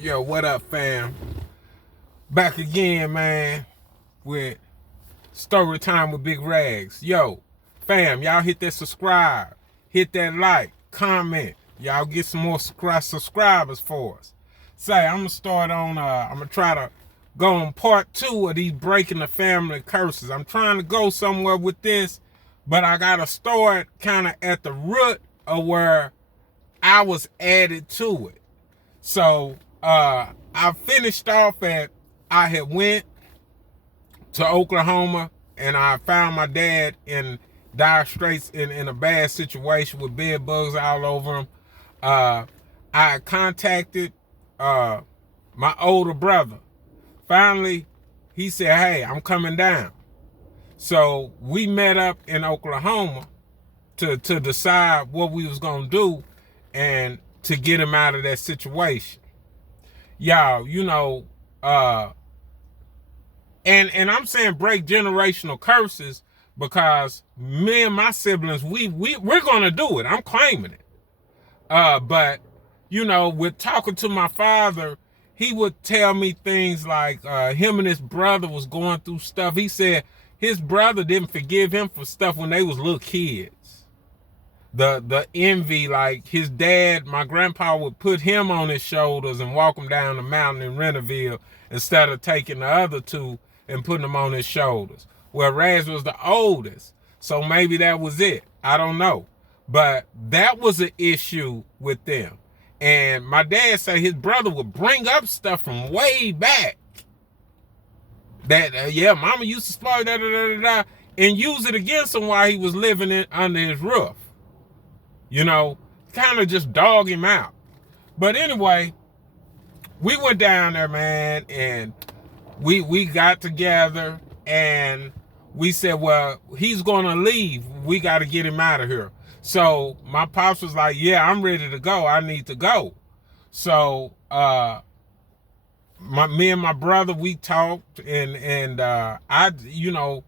Yo, what up, fam? Back again, man, with Story Time with Big Rags. Yo, fam, y'all hit that subscribe, hit that like, comment. Y'all get some more subscribers for us. Say, I'm gonna start on, I'm gonna try to go on part 2 of these breaking the family curses. I'm trying to go somewhere with this, but I gotta start kind of at the root of where I was added to it. So, I finished off at, I had went to Oklahoma and I found my dad in dire straits in a bad situation with bed bugs all over him. I contacted my older brother. Finally, he said, hey, I'm coming down. So we met up in Oklahoma to decide what we was going to do and to get him out of that situation. Y'all, you know, and I'm saying break generational curses because me and my siblings, we're gonna do it. I'm claiming it. But you know, with talking to my father, he would tell me things like him and his brother was going through stuff. He said his brother didn't forgive him for stuff when they was little kids. The envy, like his dad, my grandpa would put him on his shoulders and walk him down the mountain in Renterville instead of taking the other two and putting them on his shoulders. Well, Raz was the oldest, so maybe that was it. I don't know. But that was an issue with them. And my dad said his brother would bring up stuff from way back. That, yeah, mama used to spoil and use it against him while he was living under his roof. You know, kind of just dog him out. But anyway, we went down there, man, and we got together and we said, well, he's going to leave. We got to get him out of here. So my pops was like, yeah, I'm ready to go. I need to go. So me and my brother, we talked and I, you know,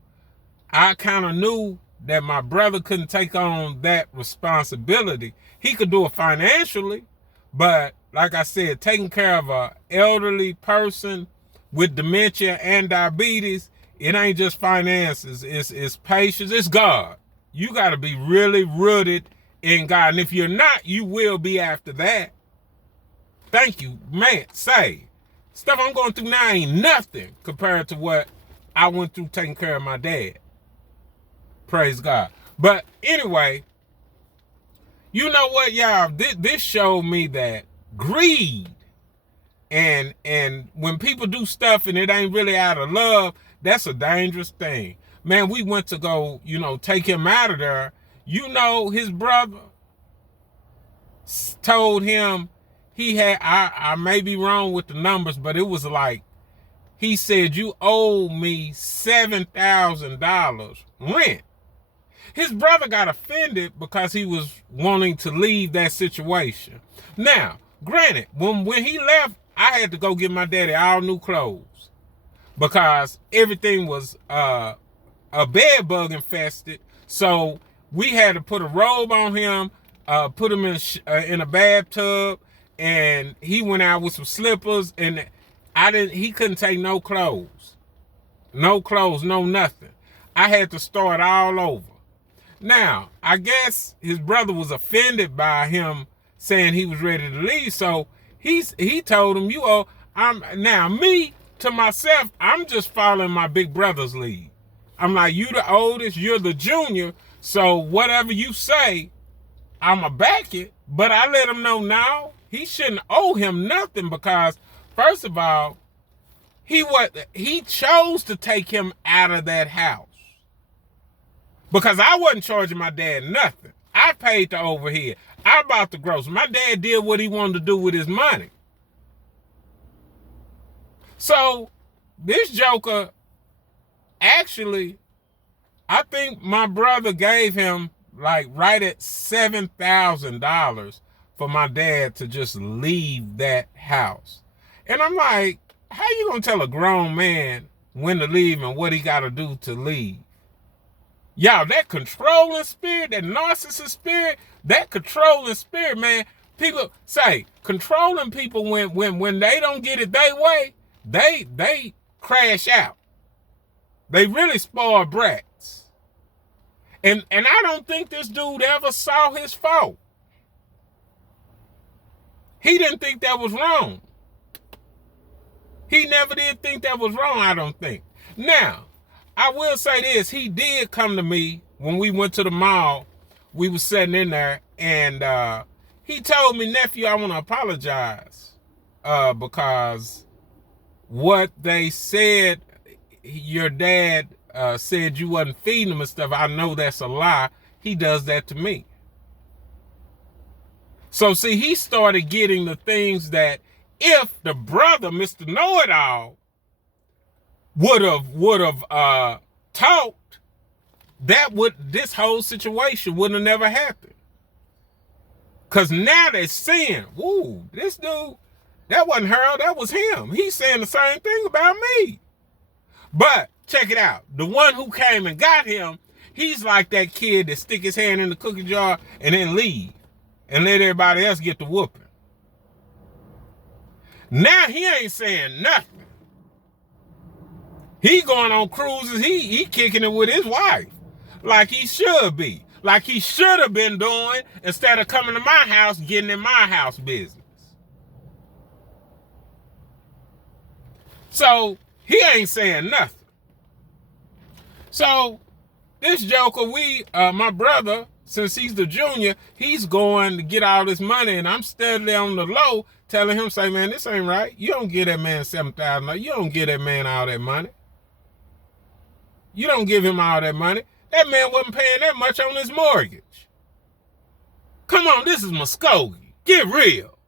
I kind of knew that my brother couldn't take on that responsibility. He could do it financially, but like I said, taking care of an elderly person with dementia and diabetes, it ain't just finances. It's patience. It's God. You got to be really rooted in God. And if you're not, you will be after that. Thank you, man. Say, stuff I'm going through now ain't nothing compared to what I went through taking care of my dad. Praise God. But anyway, you know what, y'all? This showed me that greed and when people do stuff and it ain't really out of love, that's a dangerous thing. Man, we went to go, you know, take him out of there. You know, his brother told him he had, I may be wrong with the numbers, but it was like, he said, you owe me $7,000 rent. His brother got offended because he was wanting to leave that situation. Now, granted, when he left, I had to go get my daddy all new clothes because everything was a bed bug infested. So we had to put a robe on him, put him in a bathtub, and he went out with some slippers, and he couldn't take no clothes, no nothing. I had to start all over. Now, I guess his brother was offended by him saying he was ready to leave, so he told him, you owe, now me, to myself, I'm just following my big brother's lead. I'm like, you the oldest, you're the junior, so whatever you say, I'ma back it, but I let him know now, he shouldn't owe him nothing because, first of all, he chose to take him out of that house. Because I wasn't charging my dad nothing. I paid the overhead. I bought the groceries. My dad did what he wanted to do with his money. So this joker, actually, I think my brother gave him like right at $7,000 for my dad to just leave that house. And I'm like, how you gonna tell a grown man when to leave and what he gotta do to leave? Y'all, that controlling spirit, that narcissist spirit, that controlling spirit, man, People say controlling people when they don't get it their way, they crash out. They really spoil brats. And I don't think this dude ever saw his fault. He didn't think that was wrong. He never did think that was wrong, I don't think. Now, I will say this. He did come to me when we went to the mall. We was sitting in there, and he told me, nephew, I want to apologize because what they said, your dad said you wasn't feeding him and stuff. I know that's a lie. He does that to me. So, see, he started getting the things that if the brother, Mr. Know-It-All, would have talked, this whole situation wouldn't have never happened. Because now they're saying, woo, this dude, that wasn't Harold, that was him. He's saying the same thing about me. But check it out. The one who came and got him, he's like that kid that stick his hand in the cookie jar and then leave and let everybody else get the whooping. Now he ain't saying nothing. He going on cruises. He kicking it with his wife like he should be. Like he should have been doing instead of coming to my house, getting in my house business. So he ain't saying nothing. So this joker, my brother, since he's the junior, he's going to get all this money, and I'm steadily on the low telling him, say, man, this ain't right. You don't give that man $7,000. You don't give that man all that money. You don't give him all that money. That man wasn't paying that much on his mortgage. Come on, this is Muskogee. Get real.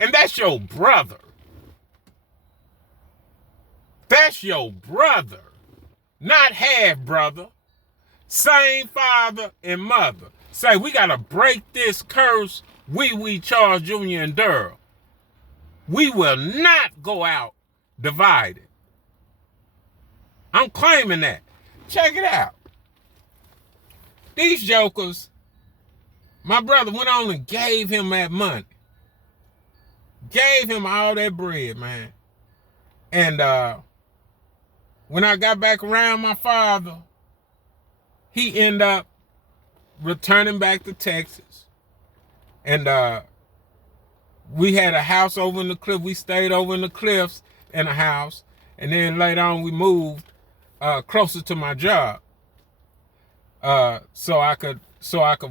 And that's your brother. That's your brother. Not half brother. Same father and mother. Say, we got to break this curse, we Charles Jr. and Durrell. We will not go out divided. I'm claiming that. Check it out. These jokers, my brother went on and gave him that money. Gave him all that bread, man. And when I got back around my father, he ended up returning back to Texas. And we had a house over in the cliff. We stayed over in the cliffs in a house. And then later on we moved closer to my job. So I could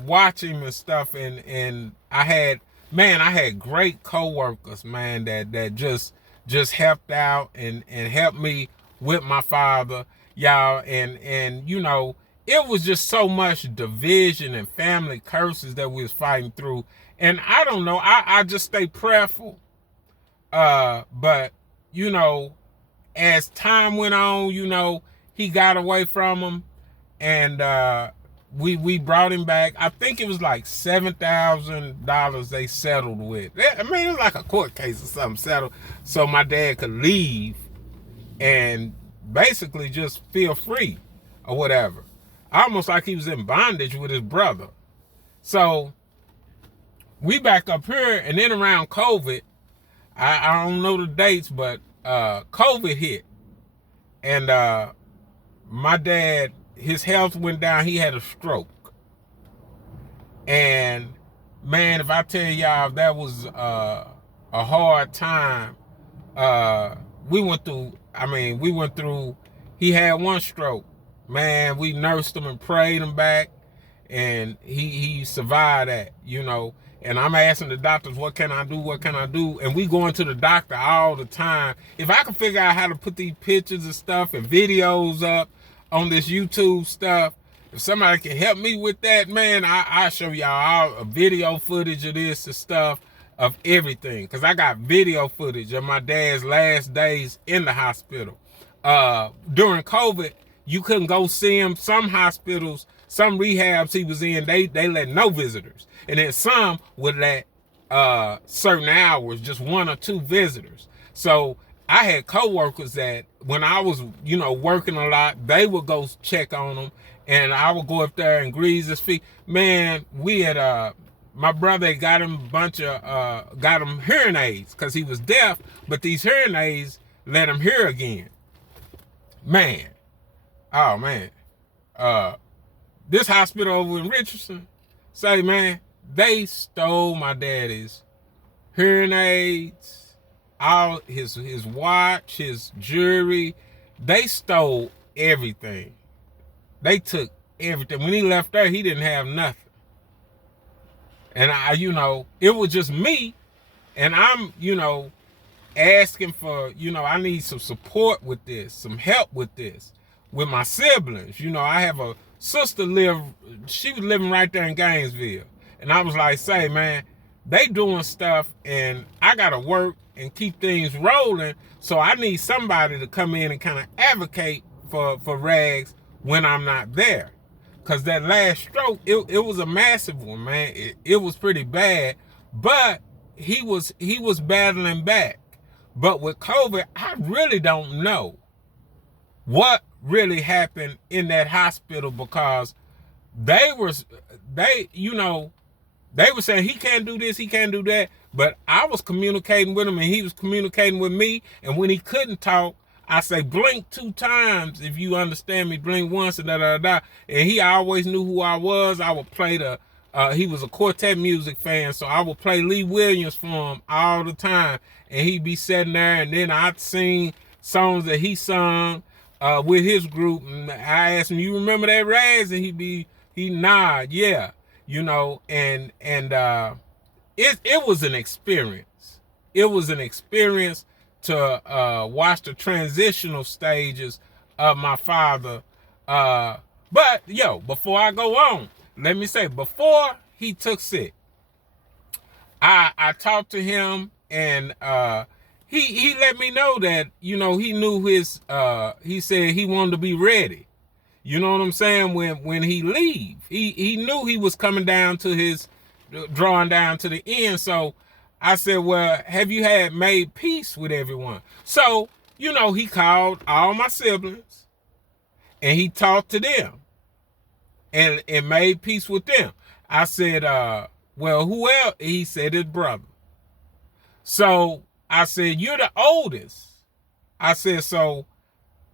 watch him and stuff. And I had great coworkers, man, that just helped out and helped me with my father, y'all. And you know, it was just so much division and family curses that we was fighting through. And I don't know, I just stay prayerful. But, you know, as time went on, you know, he got away from him. And we brought him back. I think it was like $7,000 they settled with. I mean, it was like a court case or something settled so my dad could leave and basically just feel free or whatever. Almost like he was in bondage with his brother. So we back up here, and then around COVID, I don't know the dates, but COVID hit. And my dad, his health went down. He had a stroke. And man, if I tell y'all that was a hard time, we went through, he had one stroke. Man, we nursed him and prayed him back, and he survived that, you know. And I'm asking the doctors, what can I do? What can I do? And we going to the doctor all the time. If I can figure out how to put these pictures and stuff and videos up on this YouTube stuff, if somebody can help me with that, man, I'll show y'all all a video footage of this and stuff, of everything. Because I got video footage of my dad's last days in the hospital. During COVID, you couldn't go see him. Some hospitals, some rehabs he was in, they let no visitors. And then some would let certain hours, just 1 or 2 visitors. So I had coworkers that when I was, you know, working a lot, they would go check on him, and I would go up there and grease his feet. Man, we had my brother got him got him hearing aids because he was deaf, but these hearing aids let him hear again. Man, oh man, this hospital over in Richardson, say man, they stole my daddy's hearing aids, all his watch, his jewelry. They stole everything. They took everything. When he left there, he didn't have nothing. And it was just me, and I'm, asking for, I need some support with this, some help with this, with my siblings. I have a sister she was living right there in Gainesville. And I was like, say, man, they doing stuff and I got to work and keep things rolling. So I need somebody to come in and kind of advocate for Rags when I'm not there. Because that last stroke, it was a massive one, man. It was pretty bad. But he was battling back. But with COVID, I really don't know what really happened in that hospital, because they were saying he can't do this, he can't do that. But I was communicating with him and he was communicating with me. And when he couldn't talk, I say, blink 2 times if you understand me, blink once, and da-da-da. And he always knew who I was. I would play he was a quartet music fan, so I would play Lee Williams for him all the time. And he'd be sitting there, and then I'd sing songs that he sung with his group. And I asked him, you remember that, Raz? And he'd nod, yeah. And it was an experience. It was an experience to watch the transitional stages of my father. But before I go on, let me say, before he took sick, I talked to him, and he let me know that, he knew he said he wanted to be ready. You know what I'm saying? When he leave, he knew he was coming down to drawing down to the end. So I said, well, have you made peace with everyone? So, he called all my siblings and he talked to them and made peace with them. I said, well, who else? He said his brother. So I said, you're the oldest. I said, so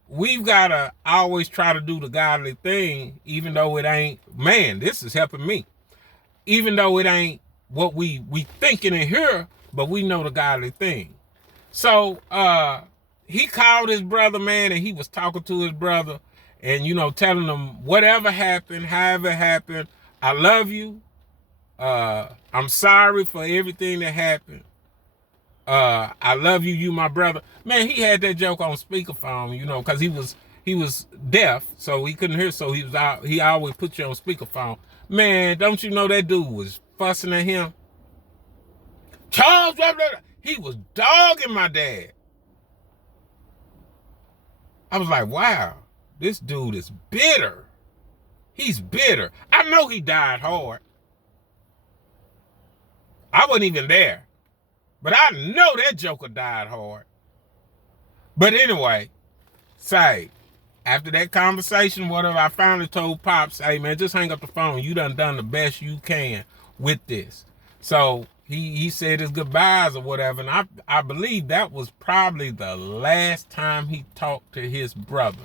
we've got to always try to do the godly thing, even though it ain't, man, this is helping me. Even though it ain't what we thinking in here, but we know the godly thing. So he called his brother, man, and he was talking to his brother and, telling him whatever happened, however it happened, I love you. I'm sorry for everything that happened. I love you, you my brother. Man, he had that joke on speakerphone, because he was deaf, so he couldn't hear, so he always put you on speakerphone. Man, don't you know that dude was fussing at him? Charles, blah, blah, blah. He was dogging my dad. I was like, wow, this dude is bitter. He's bitter. I know he died hard. I wasn't even there. But I know that joker died hard. But anyway, say, after that conversation, whatever, I finally told Pops, hey, man, just hang up the phone. You done the best you can with this. So he said his goodbyes or whatever. And I believe that was probably the last time he talked to his brother.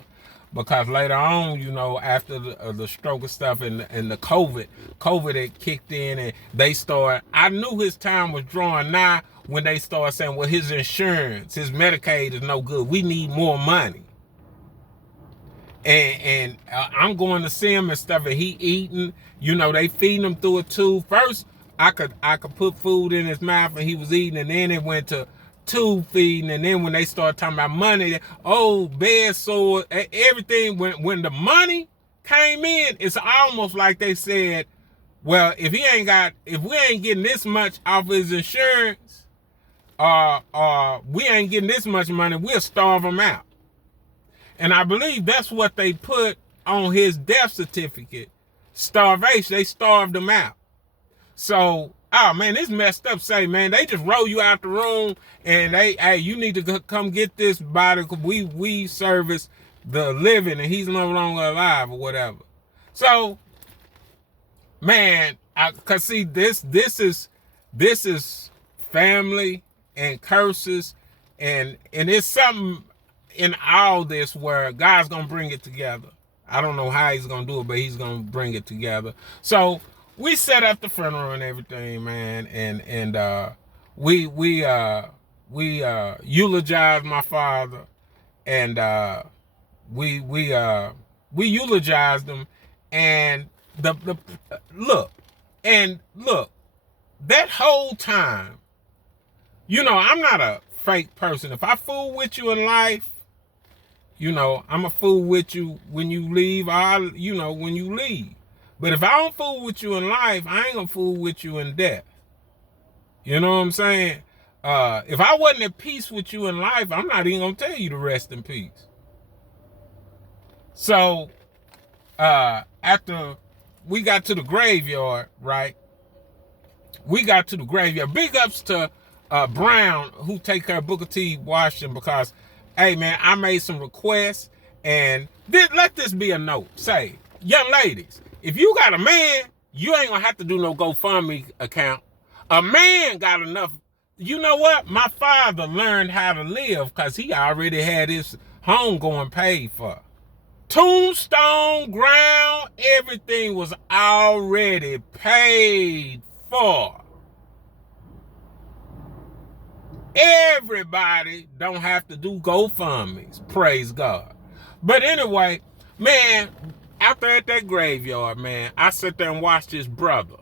Because later on, after the stroke and stuff and the COVID had kicked in and they started, I knew his time was drawing nigh when they started saying, well, his insurance, his Medicaid is no good. We need more money. And I'm going to see him and stuff, and he eating, they feeding him through a tube. First, I could put food in his mouth and he was eating, and then it went to tube feeding, and then when they started talking about money, bed sores, everything, when the money came in, it's almost like they said, well, if we ain't getting this much off his insurance, we ain't getting this much money, we'll starve him out. And I believe that's what they put on his death certificate. Starvation. They starved him out. So, oh man, it's messed up. Say, man, they just roll you out the room and hey, you need to come get this body because we service the living and he's no longer alive or whatever. So, man, cause see, this is family and curses, and it's something in all this where God's gonna bring it together. I don't know how he's gonna do it, but he's gonna bring it together. So we set up the funeral and everything, man, and we eulogized my father, and we eulogized him, and the look that whole time, you know, I'm not a fake person. If I fool with you in life, you know, I'm a fool with you when you leave, when you leave. But if I don't fool with you in life, I ain't gonna fool with you in death. You know what I'm saying? If I wasn't at peace with you in life, I'm not even gonna tell you to rest in peace. So, after we got to the graveyard, right? We got to the graveyard. Big ups to Brown, who take care of Booker T. Washington, because, hey, man, I made some requests, and let this be a note. Say, young ladies, if you got a man, you ain't gonna have to do no GoFundMe account. A man got enough. You know what? My father learned how to live because he already had his home going paid for. Tombstone, ground, everything was already paid for. Everybody don't have to do GoFundMes. Praise God. But anyway, man, after at that graveyard, man, I sat there and watched his brother.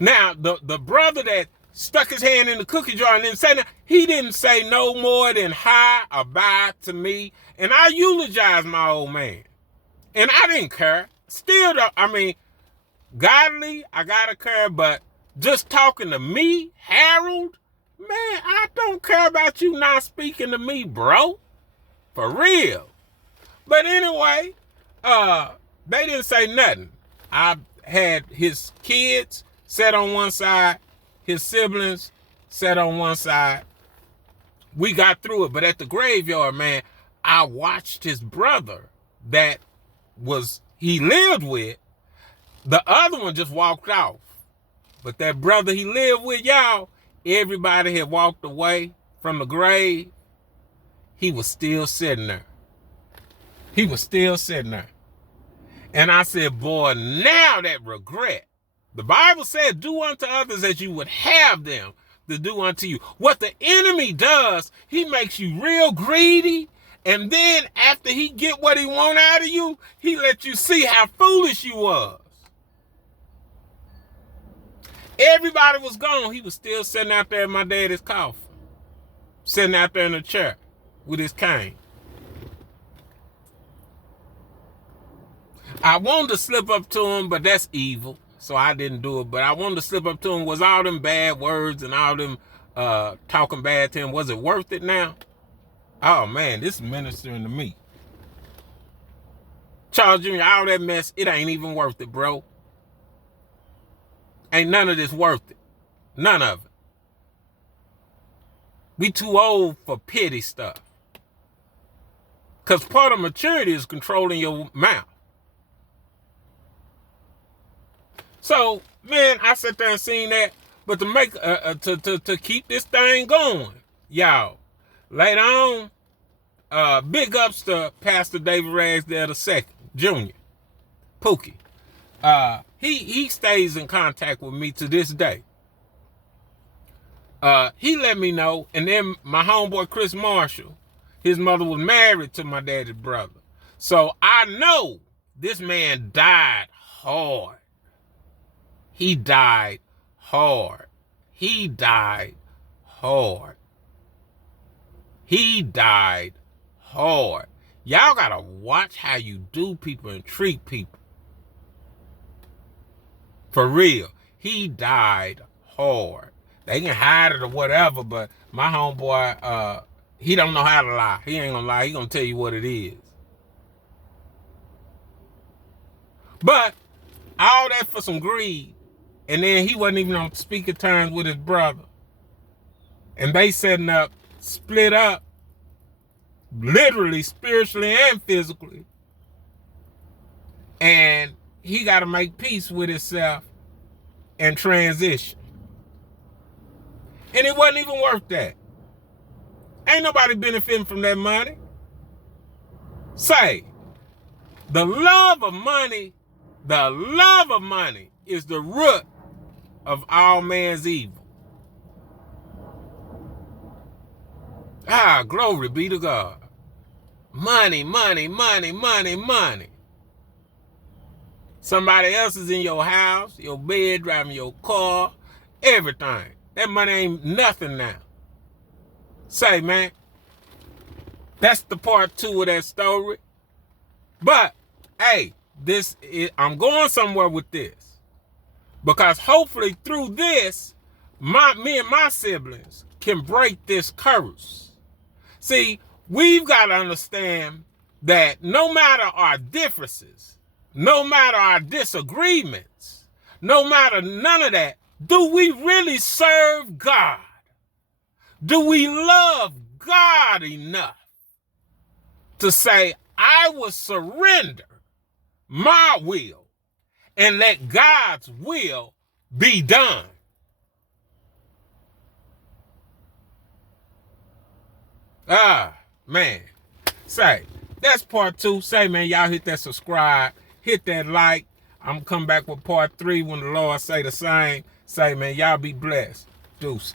Now, the brother that stuck his hand in the cookie jar and didn't say nothing, he didn't say no more than hi or bye to me. And I eulogized my old man. And I didn't care. Still, godly, I gotta care, but just talking to me, Harold, man, I don't care about you not speaking to me, bro. For real. But anyway, they didn't say nothing. I had his kids sat on one side, his siblings sat on one side. We got through it, but at the graveyard, man, I watched his brother that he lived with. The other one just walked off. But that brother he lived with, y'all, everybody had walked away from the grave. He was still sitting there. He was still sitting there. And I said, boy, now that regret. The Bible says, do unto others as you would have them to do unto you. What the enemy does, he makes you real greedy. And then after he get what he want out of you, he let you see how foolish you was. Everybody was gone. He was still sitting out there in my daddy's coffin. Sitting out there in a chair with his cane. I wanted to slip up to him, but that's evil. So I didn't do it. But I wanted to slip up to him. Was all them bad words and all them talking bad to him, was it worth it now? Oh, man, this is ministering to me. Charles Jr., all that mess, it ain't even worth it, bro. Ain't none of this worth it. None of it. We too old for petty stuff. Because part of maturity is controlling your mouth. So, man, I sat there and seen that. But to make, to keep this thing going, y'all, later on, big ups to Pastor David Ragsdale II, Jr., Pookie. He stays in contact with me to this day. He let me know, and then my homeboy Chris Marshall, his mother was married to my daddy's brother. So I know this man died hard. He died hard. He died hard. He died hard. Y'all gotta watch how you do people and treat people. For real. He died hard. They can hide it or whatever, but my homeboy, he don't know how to lie. He ain't gonna lie. He gonna tell you what it is. But all that for some greed. And then he wasn't even on speaking terms with his brother. And they setting up, split up, literally, spiritually, and physically. And he got to make peace with himself and transition. And it wasn't even worth that. Ain't nobody benefiting from that money. Say, the love of money is the root of all man's evil. Glory be to God. Money, money, money, money, money. Somebody else is in your house, your bed, driving your car, everything. That money ain't nothing now. Say, man, that's the part 2 of that story. But, hey, I'm going somewhere with this. Because hopefully through this, me and my siblings can break this curse. See, we've got to understand that no matter our differences, no matter our disagreements, no matter none of that, do we really serve God? Do we love God enough to say, I will surrender my will and let God's will be done? Man. Say, that's part 2. Say, man, y'all hit that subscribe, hit that like. I'm coming back with part 3 when the Lord say the same. Say, man, y'all be blessed. Deuces.